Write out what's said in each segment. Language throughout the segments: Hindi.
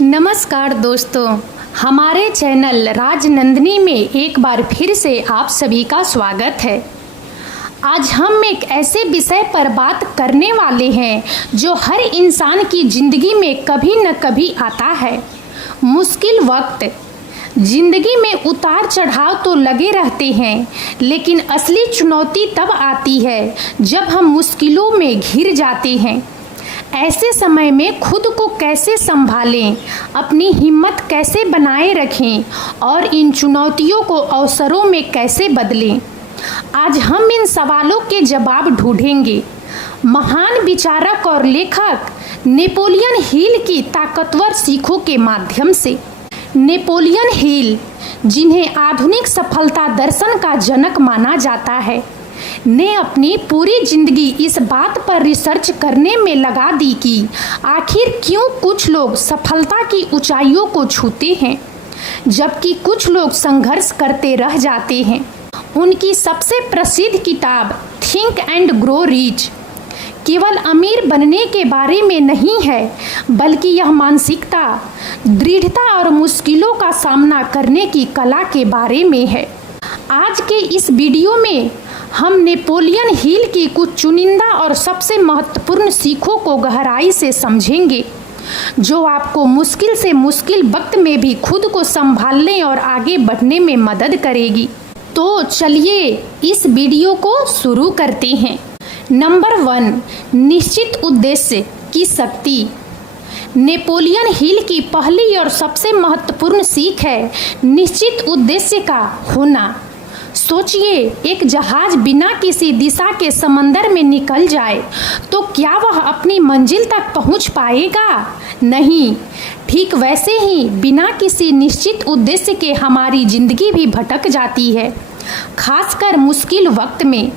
नमस्कार दोस्तों, हमारे चैनल राजनंदिनी में एक बार फिर से आप सभी का स्वागत है। आज हम एक ऐसे विषय पर बात करने वाले हैं जो हर इंसान की ज़िंदगी में कभी न कभी आता है, मुश्किल वक्त। जिंदगी में उतार चढ़ाव तो लगे रहते हैं, लेकिन असली चुनौती तब आती है जब हम मुश्किलों में घिर जाते हैं। ऐसे समय में खुद को कैसे संभालें, अपनी हिम्मत कैसे बनाए रखें और इन चुनौतियों को अवसरों में कैसे बदलें, आज हम इन सवालों के जवाब ढूंढेंगे। महान विचारक और लेखक नेपोलियन हिल की ताकतवर सीखों के माध्यम से। नेपोलियन हिल, जिन्हें आधुनिक सफलता दर्शन का जनक माना जाता है, ने अपनी पूरी जिंदगी इस बात पर रिसर्च करने में लगा दी कि आखिर क्यों कुछ लोग सफलता की ऊंचाइयों को छूते हैं जबकि कुछ लोग संघर्ष करते रह जाते हैं। उनकी सबसे प्रसिद्ध किताब थिंक एंड ग्रो रिच केवल अमीर बनने के बारे में नहीं है, बल्कि यह मानसिकता, दृढ़ता और मुश्किलों का सामना करने की कला के बारे में है। आज के इस वीडियो में हम नेपोलियन हिल की कुछ चुनिंदा और सबसे महत्वपूर्ण सीखों को गहराई से समझेंगे, जो आपको मुश्किल से मुश्किल वक्त में भी खुद को संभालने और आगे बढ़ने में मदद करेगी। तो चलिए इस वीडियो को शुरू करते हैं। नंबर 1, निश्चित उद्देश्य की शक्ति। नेपोलियन हिल की पहली और सबसे महत्वपूर्ण सीख है निश्चित उद्देश्य का होना। सोचिए, एक जहाज बिना किसी दिशा के समंदर में निकल जाए तो क्या वह अपनी मंजिल तक पहुंच पाएगा? नहीं। ठीक वैसे ही बिना किसी निश्चित उद्देश्य के हमारी जिंदगी भी भटक जाती है, खासकर मुश्किल वक्त में।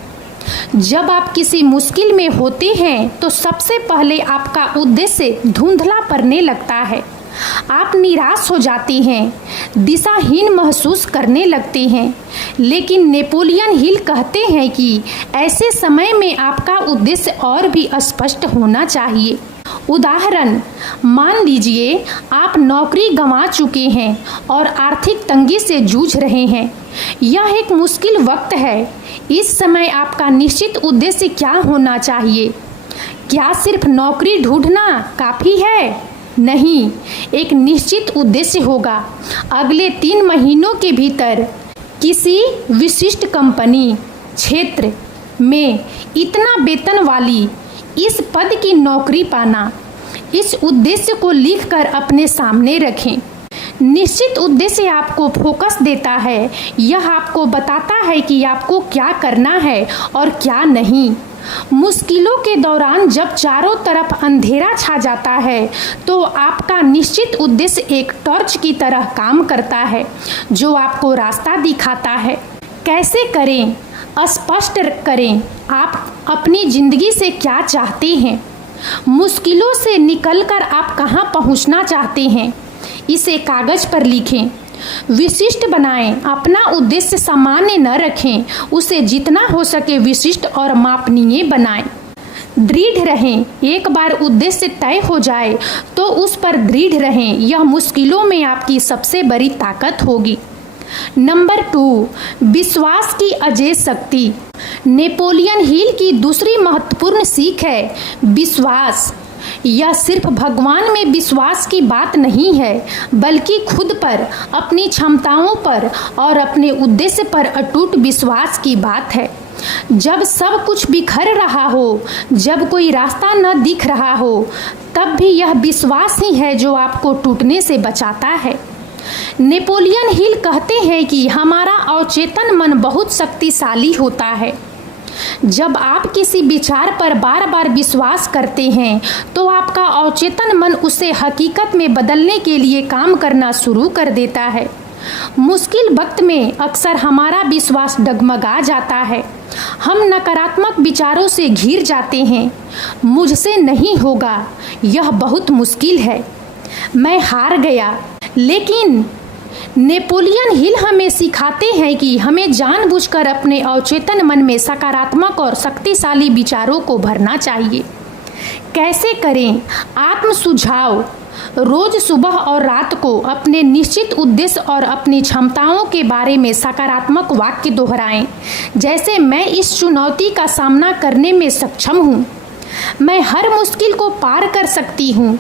जब आप किसी मुश्किल में होते हैं तो सबसे पहले आपका उद्देश्य धुंधला पड़ने लगता है। आप निराश हो जाते हैं, दिशाहीन महसूस करने लगते हैं। लेकिन नेपोलियन हिल कहते हैं कि ऐसे समय में आपका उद्देश्य और भी स्पष्ट होना चाहिए। उदाहरण, मान लीजिए आप नौकरी गंवा चुके हैं और आर्थिक तंगी से जूझ रहे हैं। यह एक मुश्किल वक्त है। इस समय आपका निश्चित उद्देश्य क्या होना चाहिए? क्या सिर्फ नौकरी ढूंढना काफ़ी है? नहीं, एक निश्चित उद्देश्य होगा। अगले 3 महीनों के भीतर किसी विशिष्ट कंपनी क्षेत्र में इतना वेतन वाली इस पद की नौकरी पाना। इस उद्देश्य को लिखकर अपने सामने रखें। निश्चित उद्देश्य आपको फोकस देता है। यह आपको बताता है कि आपको क्या करना है और क्या नहीं। मुश्किलों के दौरान जब चारों तरफ अंधेरा छा जाता है तो आपका निश्चित उद्देश्य एक टॉर्च की तरह काम करता है, जो आपको रास्ता दिखाता है। कैसे करें? स्पष्ट करें आप अपनी जिंदगी से क्या चाहते हैं। मुश्किलों से निकलकर आप कहां पहुंचना चाहते हैं, इसे कागज पर लिखें। विशिष्ट बनाएं। अपना उद्देश्य सामान्य न रखें, उसे जितना हो सके विशिष्ट और मापनीय बनाएं। दृढ़ रहें। एक बार उद्देश्य तय हो जाए तो उस पर दृढ़ रहें। यह मुश्किलों में आपकी सबसे बड़ी ताकत होगी। नंबर 2, विश्वास की अजेय शक्ति। नेपोलियन हिल की दूसरी महत्वपूर्ण सीख है विश्वास। यह सिर्फ भगवान में विश्वास की बात नहीं है, बल्कि खुद पर, अपनी क्षमताओं पर और अपने उद्देश्य पर अटूट विश्वास की बात है। जब सब कुछ बिखर रहा हो, जब कोई रास्ता न दिख रहा हो, तब भी यह विश्वास ही है जो आपको टूटने से बचाता है। नेपोलियन हिल कहते हैं कि हमारा अवचेतन मन बहुत शक्तिशाली होता है। जब आप किसी विचार पर बार बार विश्वास करते हैं तो आपका अवचेतन मन उसे हकीकत में बदलने के लिए काम करना शुरू कर देता है। मुश्किल वक्त में अक्सर हमारा विश्वास डगमगा जाता है। हम नकारात्मक विचारों से घिर जाते हैं। मुझसे नहीं होगा, यह बहुत मुश्किल है, मैं हार गया। लेकिन नेपोलियन हिल हमें सिखाते हैं कि हमें जानबूझकर अपने अवचेतन मन में सकारात्मक और शक्तिशाली विचारों को भरना चाहिए। कैसे करें? आत्म सुझाव। रोज सुबह और रात को अपने निश्चित उद्देश्य और अपनी क्षमताओं के बारे में सकारात्मक वाक्य दोहराएं, जैसे मैं इस चुनौती का सामना करने में सक्षम हूँ, मैं हर मुश्किल को पार कर सकती हूँ,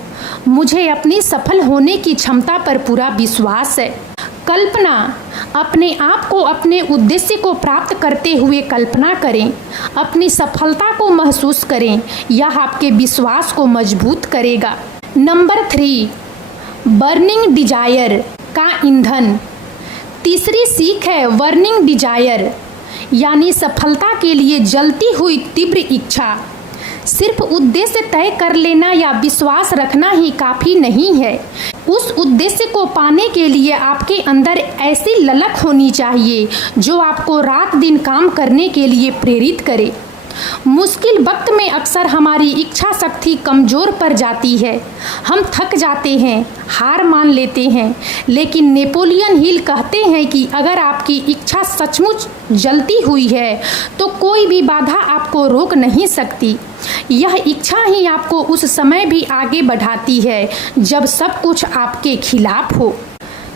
मुझे अपनी सफल होने की क्षमता पर पूरा विश्वास है। कल्पना, अपने आप को अपने उद्देश्य को प्राप्त करते हुए कल्पना करें, अपनी सफलता को महसूस करें, यह आपके विश्वास को मजबूत करेगा। नंबर 3, बर्निंग डिजायर का ईंधन। तीसरी सीख है बर्निंग डिजायर, यानी सफलता के लिए जलती हुई तीव्र इच्छा। सिर्फ उद्देश्य तय कर लेना या विश्वास रखना ही काफ़ी नहीं है। उस उद्देश्य को पाने के लिए आपके अंदर ऐसी ललक होनी चाहिए जो आपको रात दिन काम करने के लिए प्रेरित करे। मुश्किल वक्त में अक्सर हमारी इच्छा शक्ति कमज़ोर पड़ जाती है, हम थक जाते हैं, हार मान लेते हैं, लेकिन नेपोलियन हिल कहते हैं कि अगर आपकी इच्छा सचमुच जलती हुई है तो कोई भी बाधा आपको रोक नहीं सकती। यह इच्छा ही आपको उस समय भी आगे बढ़ाती है जब सब कुछ आपके खिलाफ हो।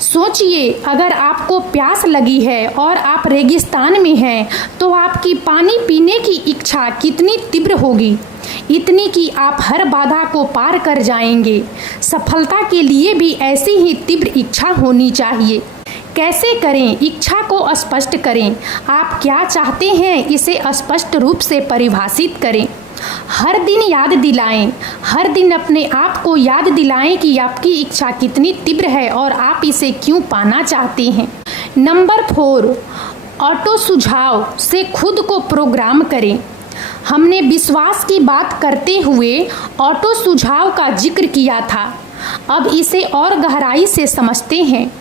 सोचिए, अगर आपको प्यास लगी है और आप रेगिस्तान में हैं तो आपकी पानी पीने की इच्छा कितनी तीव्र होगी, इतनी कि आप हर बाधा को पार कर जाएंगे। सफलता के लिए भी ऐसी ही तीव्र इच्छा होनी चाहिए। कैसे करें? इच्छा को स्पष्ट करें। आप क्या चाहते हैं इसे स्पष्ट रूप से परिभाषित करें। हर दिन याद दिलाएं, हर दिन अपने आप को याद दिलाएं कि आपकी इच्छा कितनी तीव्र है और आप इसे क्यों पाना चाहते हैं। नंबर 4, ऑटो सुझाव से खुद को प्रोग्राम करें। हमने विश्वास की बात करते हुए ऑटो सुझाव का जिक्र किया था, अब इसे और गहराई से समझते हैं।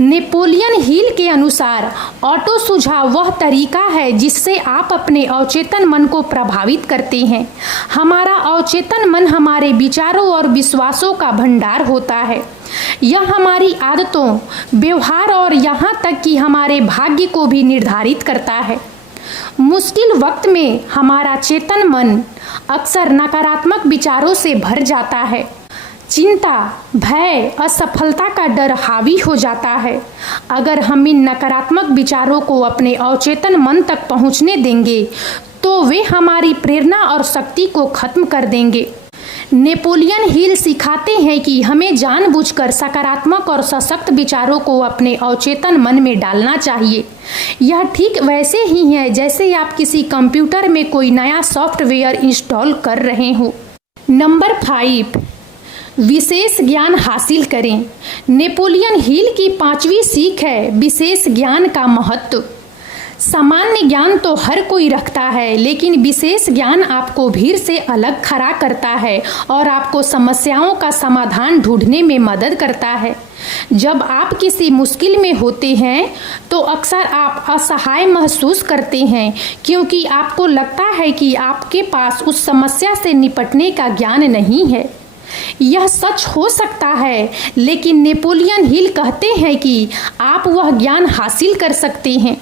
नेपोलियन हिल के अनुसार ऑटो सुझाव वह तरीका है जिससे आप अपने अवचेतन मन को प्रभावित करते हैं। हमारा अवचेतन मन हमारे विचारों और विश्वासों का भंडार होता है। यह हमारी आदतों, व्यवहार और यहाँ तक कि हमारे भाग्य को भी निर्धारित करता है। मुश्किल वक्त में हमारा चेतन मन अक्सर नकारात्मक विचारों से भर जाता है। चिंता, भय, असफलता का डर हावी हो जाता है। अगर हम इन नकारात्मक विचारों को अपने अवचेतन मन तक पहुंचने देंगे तो वे हमारी प्रेरणा और शक्ति को खत्म कर देंगे। नेपोलियन हिल सिखाते हैं कि हमें जानबूझकर सकारात्मक और सशक्त विचारों को अपने अवचेतन मन में डालना चाहिए। यह ठीक वैसे ही है जैसे आप किसी कंप्यूटर में कोई नया सॉफ्टवेयर इंस्टॉल कर रहे हो। नंबर 5, विशेष ज्ञान हासिल करें। नेपोलियन हिल की 5वीं सीख है विशेष ज्ञान का महत्व। सामान्य ज्ञान तो हर कोई रखता है, लेकिन विशेष ज्ञान आपको भीड़ से अलग खड़ा करता है और आपको समस्याओं का समाधान ढूंढने में मदद करता है। जब आप किसी मुश्किल में होते हैं तो अक्सर आप असहाय महसूस करते हैं, क्योंकि आपको लगता है कि आपके पास उस समस्या से निपटने का ज्ञान नहीं है। यह सच हो सकता है, लेकिन नेपोलियन हिल कहते हैं कि आप वह ज्ञान हासिल कर सकते हैं।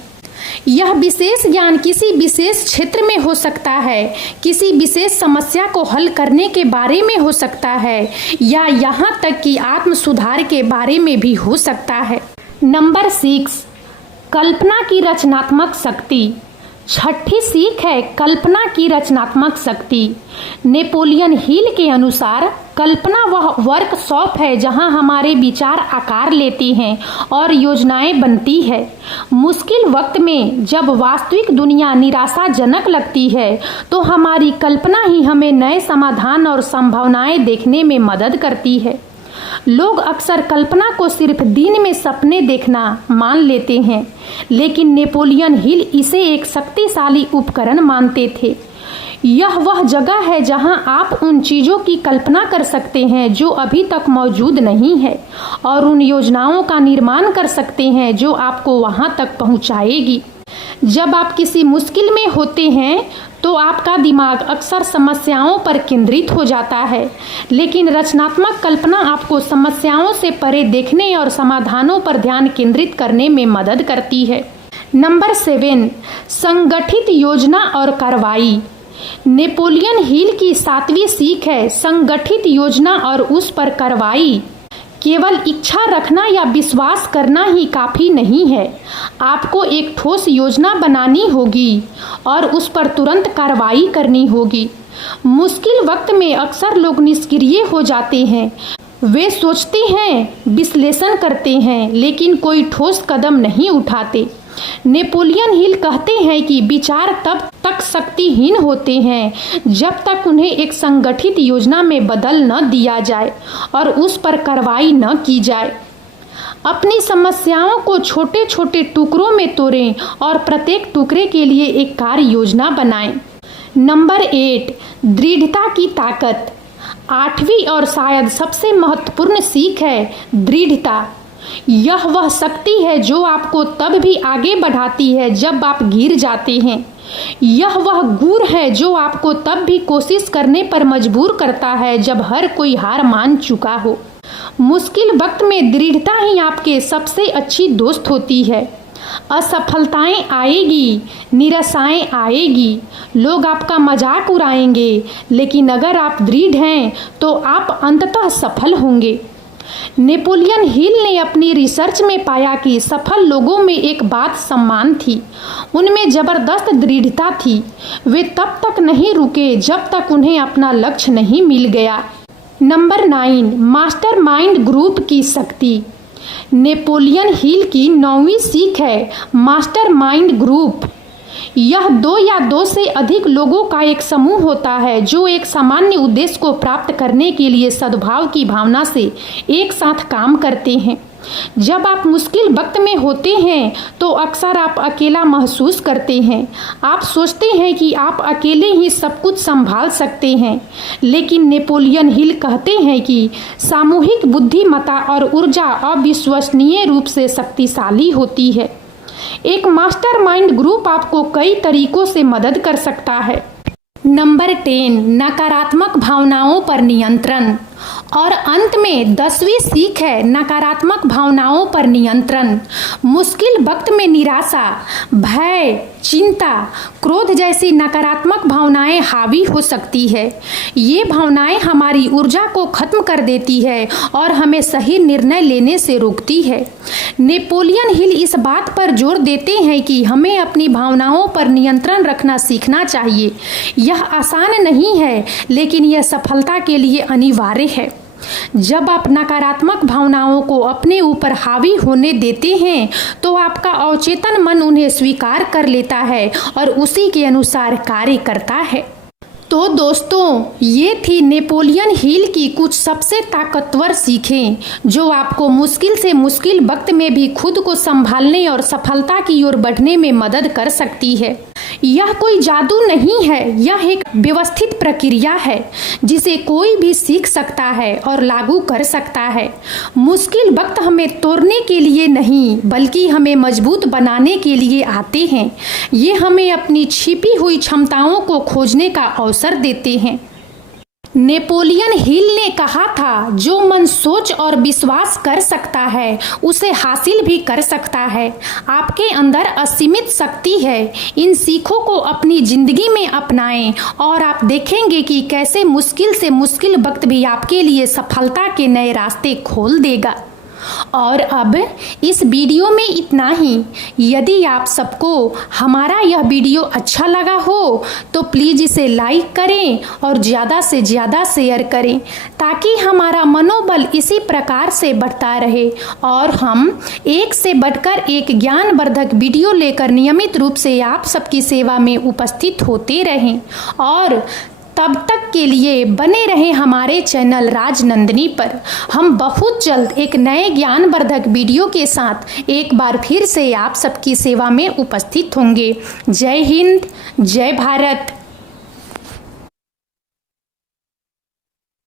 यह विशेष ज्ञान किसी विशेष क्षेत्र में हो सकता है, किसी विशेष समस्या को हल करने के बारे में हो सकता है, या यहाँ तक कि आत्म सुधार के बारे में भी हो सकता है। नंबर 6, कल्पना की रचनात्मक शक्ति। 6ठी सीख है कल्पना की रचनात्मक शक्ति। नेपोलियन हिल के अनुसार कल्पना वह वर्कशॉप है जहां हमारे विचार आकार लेते हैं और योजनाएं बनती है। मुश्किल वक्त में जब वास्तविक दुनिया निराशाजनक लगती है तो हमारी कल्पना ही हमें नए समाधान और संभावनाएं देखने में मदद करती है। लोग अक्सर कल्पना को सिर्फ दिन में सपने देखना मान लेते हैं, लेकिन नेपोलियन हिल इसे एक शक्तिशाली उपकरण मानते थे। यह वह जगह है जहां आप उन चीज़ों की कल्पना कर सकते हैं जो अभी तक मौजूद नहीं है, और उन योजनाओं का निर्माण कर सकते हैं जो आपको वहां तक पहुंचाएगी। जब आप किसी मुश्किल में होते हैं तो आपका दिमाग अक्सर समस्याओं पर केंद्रित हो जाता है, लेकिन रचनात्मक कल्पना आपको समस्याओं से परे देखने और समाधानों पर ध्यान केंद्रित करने में मदद करती है। नंबर 7, संगठित योजना और कार्रवाई। नेपोलियन हिल की 7वीं सीख है संगठित योजना और उस पर कार्रवाई। केवल इच्छा रखना या विश्वास करना ही काफ़ी नहीं है, आपको एक ठोस योजना बनानी होगी और उस पर तुरंत कार्रवाई करनी होगी। मुश्किल वक्त में अक्सर लोग निष्क्रिय हो जाते हैं। वे सोचते हैं, विश्लेषण करते हैं, लेकिन कोई ठोस कदम नहीं उठाते। नेपोलियन हिल कहते हैं कि विचार तब तक शक्तिहीन होते हैं जब तक उन्हें एक संगठित योजना में बदल न दिया जाए और उस पर कार्रवाई न की जाए। अपनी समस्याओं को छोटे छोटे टुकड़ों में तोड़ें और प्रत्येक टुकड़े के लिए एक कार्य योजना बनाएं। नंबर 8, दृढ़ता की ताकत। 8वीं और शायद सबसे महत्वपूर्ण सीख है दृढ़ता। यह वह शक्ति है जो आपको तब भी आगे बढ़ाती है जब आप गिर जाते हैं। यह वह गुर है जो आपको तब भी कोशिश करने पर मजबूर करता है जब हर कोई हार मान चुका हो। मुश्किल वक्त में दृढ़ता ही आपके सबसे अच्छी दोस्त होती है। असफलताएं आएगी, निराशाएं आएगी, लोग आपका मजाक उड़ाएंगे, लेकिन अगर आप दृढ़ हैं तो आप अंततः सफल होंगे। नेपोलियन हिल ने अपनी रिसर्च में पाया कि सफल लोगों में एक बात समान थी, उनमें जबरदस्त दृढ़ता थी। वे तब तक नहीं रुके जब तक उन्हें अपना लक्ष्य नहीं मिल गया। नंबर 9, मास्टरमाइंड ग्रुप की शक्ति। नेपोलियन हिल की 9वीं सीख है मास्टरमाइंड ग्रुप। यह 2 या 2 से अधिक लोगों का एक समूह होता है जो एक सामान्य उद्देश्य को प्राप्त करने के लिए सद्भाव की भावना से एक साथ काम करते हैं। जब आप मुश्किल वक्त में होते हैं तो अक्सर आप अकेला महसूस करते हैं। आप सोचते हैं कि आप अकेले ही सब कुछ संभाल सकते हैं, लेकिन नेपोलियन हिल कहते हैं कि सामूहिक बुद्धिमत्ता और ऊर्जा अविश्वसनीय रूप से शक्तिशाली होती है। एक मास्टरमाइंड ग्रुप आपको कई तरीकों से मदद कर सकता है। नंबर 10, नकारात्मक भावनाओं पर नियंत्रण। और अंत में 10वीं सीख है नकारात्मक भावनाओं पर नियंत्रण। मुश्किल वक्त में निराशा, भय, चिंता, क्रोध जैसी नकारात्मक भावनाएं हावी हो सकती है। ये भावनाएं हमारी ऊर्जा को खत्म कर देती है और हमें सही निर्णय लेने से रोकती है। नेपोलियन हिल इस बात पर जोर देते हैं कि हमें अपनी भावनाओं पर नियंत्रण रखना सीखना चाहिए। यह आसान नहीं है, लेकिन यह सफलता के लिए अनिवार्य है। जब आप नकारात्मक भावनाओं को अपने ऊपर हावी होने देते हैं तो आपका अवचेतन मन उन्हें स्वीकार कर लेता है और उसी के अनुसार कार्य करता है। तो दोस्तों, ये थी नेपोलियन हिल की कुछ सबसे ताकतवर सीखें जो आपको मुश्किल से मुश्किल वक्त में भी खुद को संभालने और सफलता की ओर बढ़ने में मदद कर सकती है। यह कोई जादू नहीं है, यह एक व्यवस्थित प्रक्रिया है जिसे कोई भी सीख सकता है और लागू कर सकता है। मुश्किल वक्त हमें तोड़ने के लिए नहीं, बल्कि हमें मजबूत बनाने के लिए आते हैं। ये हमें अपनी छिपी हुई क्षमताओं को खोजने का अवसर देते हैं। नेपोलियन हिल ने कहा था, जो मन सोच और विश्वास कर सकता है उसे हासिल भी कर सकता है। आपके अंदर असीमित शक्ति है। इन सीखों को अपनी जिंदगी में अपनाएं और आप देखेंगे कि कैसे मुश्किल से मुश्किल वक्त भी आपके लिए सफलता के नए रास्ते खोल देगा। और अब इस वीडियो में इतना ही। यदि आप सबको हमारा यह वीडियो अच्छा लगा हो तो प्लीज़ इसे लाइक करें और ज़्यादा से ज़्यादा शेयर करें ताकि हमारा मनोबल इसी प्रकार से बढ़ता रहे और हम एक से बढ़कर एक ज्ञानवर्धक वीडियो लेकर नियमित रूप से आप सबकी सेवा में उपस्थित होते रहें। और तब तक के लिए बने रहें हमारे चैनल राजनंदिनी पर। हम बहुत जल्द एक नए ज्ञानवर्धक वीडियो के साथ एक बार फिर से आप सबकी सेवा में उपस्थित होंगे। जय हिंद, जय भारत।